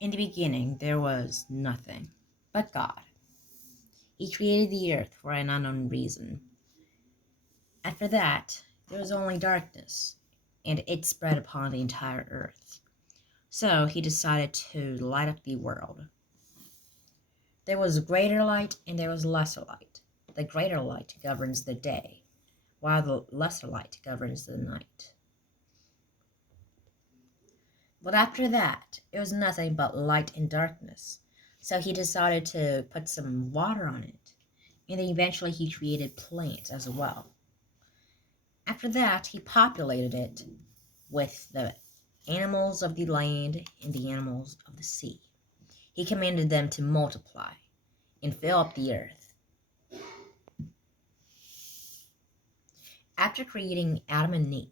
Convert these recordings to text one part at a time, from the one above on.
In the beginning, there was nothing but God. He created the earth for an unknown reason. After that, there was only darkness, and it spread upon the entire earth. So he decided to light up the world. There was greater light and there was lesser light. The greater light governs the day, while the lesser light governs the night. But after that, it was nothing but light and darkness. So he decided to put some water on it, and then eventually he created plants as well. After that, he populated it with the animals of the land and the animals of the sea. He commanded them to multiply and fill up the earth. After creating Adam and Eve,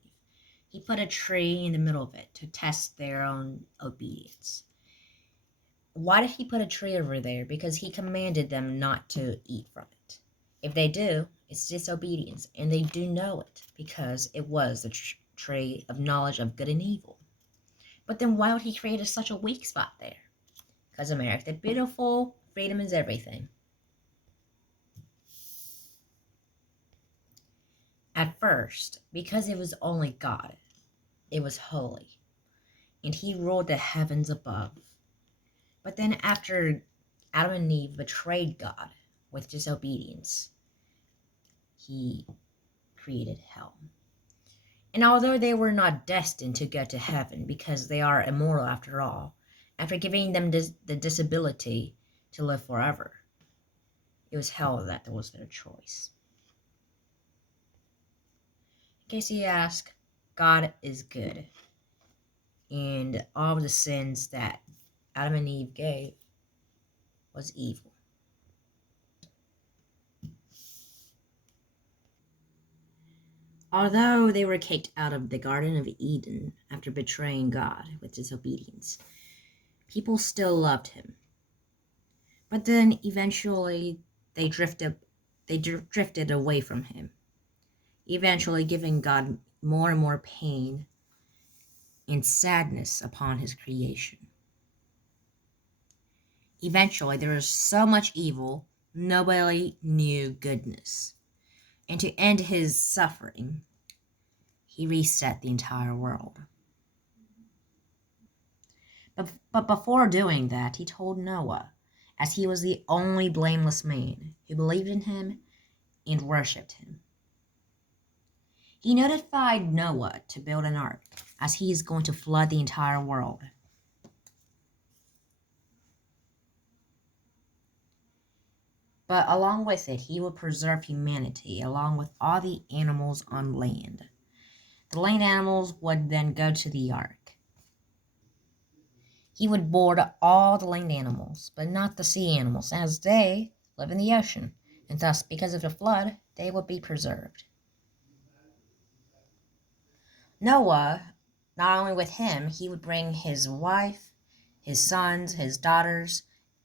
he put a tree in the middle of it to test their own obedience. Why did he put a tree over there? Because he commanded them not to eat from it. If they do, it's disobedience, and they do know it because it was the tree of knowledge of good and evil. But then why would he create such a weak spot there? Because America the beautiful, freedom is everything. At first, because it was only God, it was holy, and he ruled the heavens above. But then after Adam and Eve betrayed God with disobedience, he created hell. And although they were not destined to go to heaven because they are immortal after all, after giving them the disability to live forever, it was hell that was their choice. In case you ask, God is good. And all of the sins that Adam and Eve gave was evil. Although they were kicked out of the Garden of Eden after betraying God with disobedience, people still loved him. But then eventually they drifted away from him, eventually giving God more and more pain and sadness upon his creation. Eventually there was so much evil, nobody knew goodness. And to end his suffering, he reset the entire world. But before doing that, he told Noah, as he was the only blameless man who believed in him and worshipped him. He notified Noah to build an ark, as he is going to flood the entire world. But along with it, he would preserve humanity, along with all the animals on land. The land animals would then go to the ark. He would board all the land animals, but not the sea animals, as they live in the ocean, and thus, because of the flood, they would be preserved. Noah, not only with him, he would bring his wife, his sons, his daughters,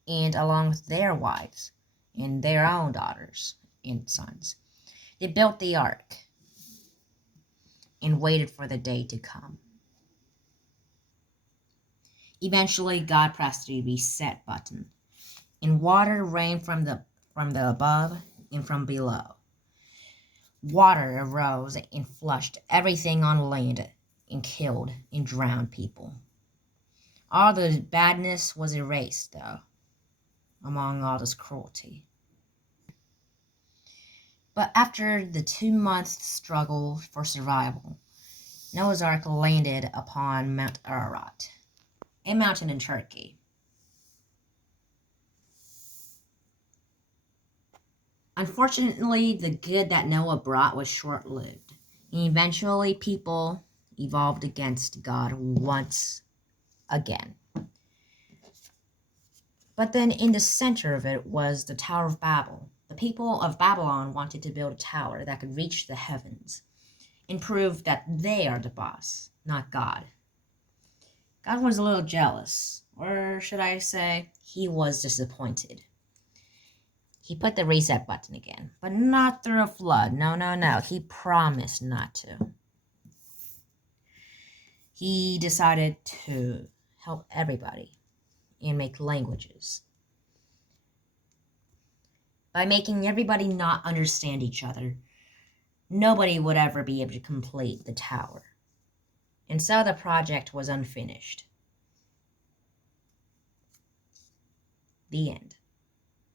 and along with their wives and their own daughters and sons. They built the ark and waited for the day to come. Eventually, God pressed the reset button, and water rained from the above and from below. Water arose and flushed everything on land and killed and drowned people. All the badness was erased, though, among all this cruelty. But after the 2 month struggle for survival, Noah's Ark landed upon Mount Ararat, a mountain in Turkey. Unfortunately, the good that Noah brought was short-lived, and eventually people evolved against God once again. But then in the center of it was the Tower of Babel. The people of Babylon wanted to build a tower that could reach the heavens and prove that they are the boss, not God. God was a little jealous, or should I say, he was disappointed. He put the reset button again, but not through a flood. No, no, no. He promised not to. He decided to help everybody, and make languages. By making everybody not understand each other, nobody would ever be able to complete the tower. And so the project was unfinished. The end.